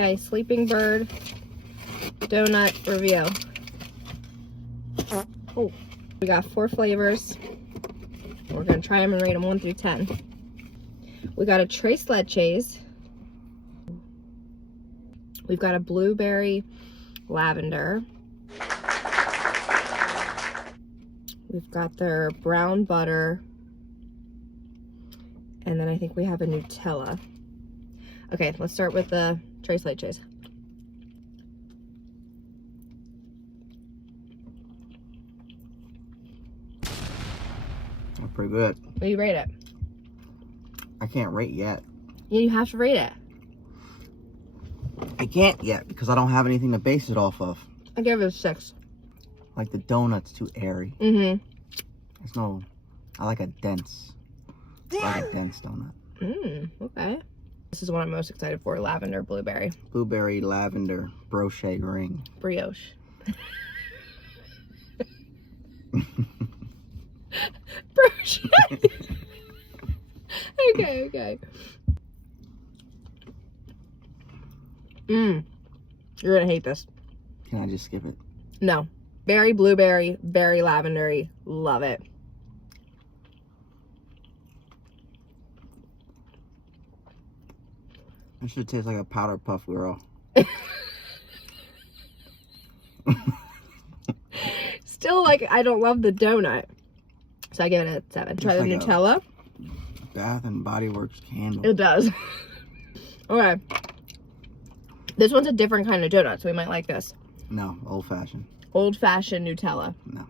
Okay, Sleeping Bird donut review. Oh, we got 4 flavors. We're gonna try them and rate them 1 through 10. We got a Tres Leches. We've got a blueberry lavender. We've got their brown butter. And then I think we have a Nutella. Okay, let's start with the Tres Leches. That's pretty good. What do you rate it? I can't rate yet. Yeah, you have to rate it. I can't yet because I don't have anything to base it off of. I give it a 6. Like the donut's too airy. Mm-hmm. There's no. I like a dense. I like a dense donut. Okay. This is the one I'm most excited for. Lavender blueberry. Blueberry lavender brochet ring. Brioche. Brioche. Okay. You're gonna hate this. Can I just skip it? No. Berry blueberry, berry lavendery. Love it. It should taste like a powder puff girl. Still, like, I don't love the donut. So I give it a 7. Try the like Nutella. Bath and Body Works candle. It does. Okay. This one's a different kind of donut, so we might like this. No, old fashioned. Old fashioned Nutella. No.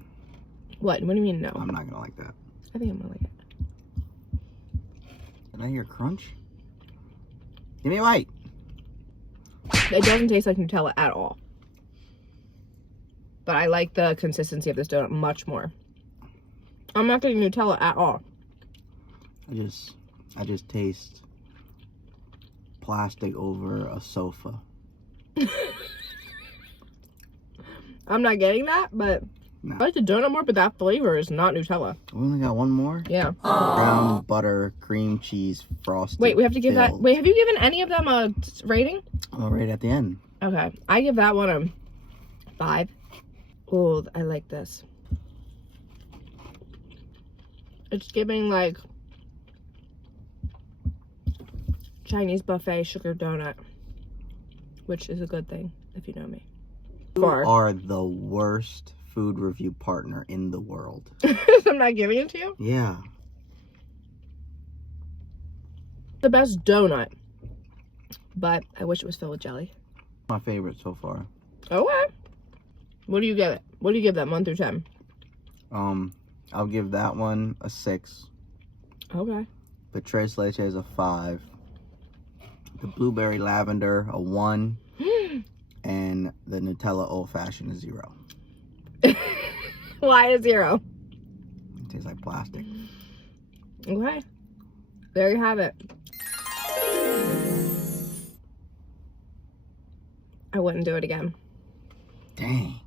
What? What do you mean no? I'm not gonna like that. I think I'm gonna like it. Did I hear crunch? Give me a bite. It doesn't taste like Nutella at all. But I like the consistency of this donut much more. I'm not getting Nutella at all. I just taste plastic over a sofa. I'm not getting that, but No. I like the donut more, but that flavor is not Nutella. We only got one more. Yeah. Brown butter, cream cheese, frosted. Wait, we have to give that. filled. Wait, have you given any of them a rating? Oh, right at the end. Okay. I give that one a 5. Oh, I like this. It's giving like Chinese buffet sugar donut, which is a good thing if you know me. You are the worst food review partner in the world. I'm not giving it to you? Yeah. The best donut, but I wish it was filled with jelly. My favorite so far. Okay. What do you give it? What do you give that 1 through 10? I'll give that one a 6. Okay. The Tres Leches a 5. The blueberry lavender a 1. And the Nutella old fashioned a 0. Why a 0? It tastes like plastic. Okay. There you have it. I wouldn't do it again. Dang.